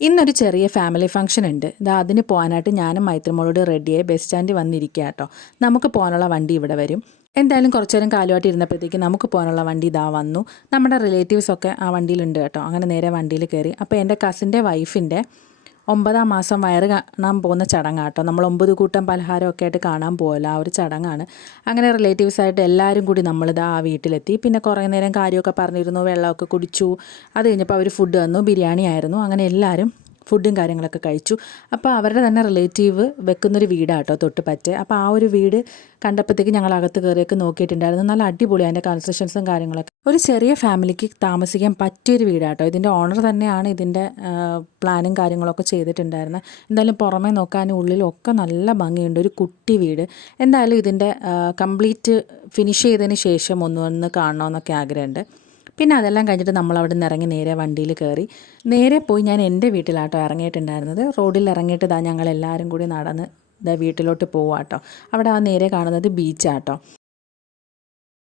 ഇന്നൊരു ചെറിയ family function ഉണ്ട്. അതിന് പോകാനായിട്ട് ഞാനും മൈത്രിമോളോട് റെഡിയായി ബസ് സ്റ്റാൻഡിൽ വന്നിരിക്കുക കേട്ടോ. നമുക്ക് പോകാനുള്ള വണ്ടി ഇവിടെ വരും. എന്തായാലും കുറച്ചു നേരം കാലുമായിട്ട് ഇരുന്നപ്പോഴത്തേക്ക് നമുക്ക് പോകാനുള്ള വണ്ടി ഇതാ വന്നു. നമ്മുടെ റിലേറ്റീവ്സൊക്കെ ആ വണ്ടിയിലുണ്ട് കേട്ടോ. അങ്ങനെ നേരെ വണ്ടിയിൽ കയറി. അപ്പോൾ എൻ്റെ കസിൻ്റെ വൈഫിൻ്റെ 9ാം മാസം വയറ് കാണാൻ പോകുന്ന ചടങ്ങാണ് കേട്ടോ. നമ്മൾ 9 കൂട്ടം പലഹാരമൊക്കെ ആയിട്ട് കാണാൻ പോകുമല്ലോ, ആ ഒരു ചടങ്ങാണ്. അങ്ങനെ റിലേറ്റീവ്സായിട്ട് എല്ലാവരും കൂടി നമ്മളിതാ ആ വീട്ടിലെത്തി. പിന്നെ കുറേ നേരം കാര്യമൊക്കെ പറഞ്ഞിരുന്നു, വെള്ളമൊക്കെ കുടിച്ചു. അത് കഴിഞ്ഞപ്പോൾ അവർ ഫുഡ് തന്നു, ബിരിയാണി ആയിരുന്നു. അങ്ങനെ എല്ലാവരും ഫുഡും കാര്യങ്ങളൊക്കെ കഴിച്ചു. അപ്പോൾ അവരുടെ തന്നെ റിലേറ്റീവ് വെക്കുന്നൊരു വീടാണ് കേട്ടോ തൊട്ട് പറ്റേ. അപ്പോൾ ആ ഒരു വീട് കണ്ടപ്പോഴത്തേക്ക് ഞങ്ങൾ അകത്ത് കയറിയൊക്കെ നോക്കിയിട്ടുണ്ടായിരുന്നു. നല്ല അടിപൊളി അതിൻ്റെ കൺസ്ട്രക്ഷൻസും കാര്യങ്ങളൊക്കെ. ഒരു ചെറിയ ഫാമിലിക്ക് താമസിക്കാൻ പറ്റിയൊരു വീടാണ് കേട്ടോ. ഇതിൻ്റെ ഓണർ തന്നെയാണ് ഇതിൻ്റെ പ്ലാനും കാര്യങ്ങളൊക്കെ ചെയ്തിട്ടുണ്ടായിരുന്നത്. എന്തായാലും പുറമേ നോക്കാനും ഉള്ളിലും ഒക്കെ നല്ല ഭംഗിയുണ്ട്. ഒരു കുട്ടി വീട്. എന്തായാലും ഇതിൻ്റെ കംപ്ലീറ്റ് ഫിനിഷ് ചെയ്തതിന് ശേഷം ഒന്ന് കാണണമെന്നൊക്കെ ആഗ്രഹമുണ്ട്. പിന്നെ അതെല്ലാം കഴിഞ്ഞിട്ട് നമ്മൾ അവിടെ നിന്ന് ഇറങ്ങി നേരെ വണ്ടിയിൽ കയറി നേരെ പോയി ഞാൻ എൻ്റെ വീട്ടിലാട്ടോ ഇറങ്ങിയിട്ടുണ്ടായിരുന്നത്. റോഡിൽ ഇറങ്ങിയിട്ട് ഞങ്ങളെല്ലാവരും കൂടി നടന്ന് വീട്ടിലോട്ട് പോവാട്ടോ. അവിടെ ആ നേരെ കാണുന്നത് ബീച്ചാട്ടോ.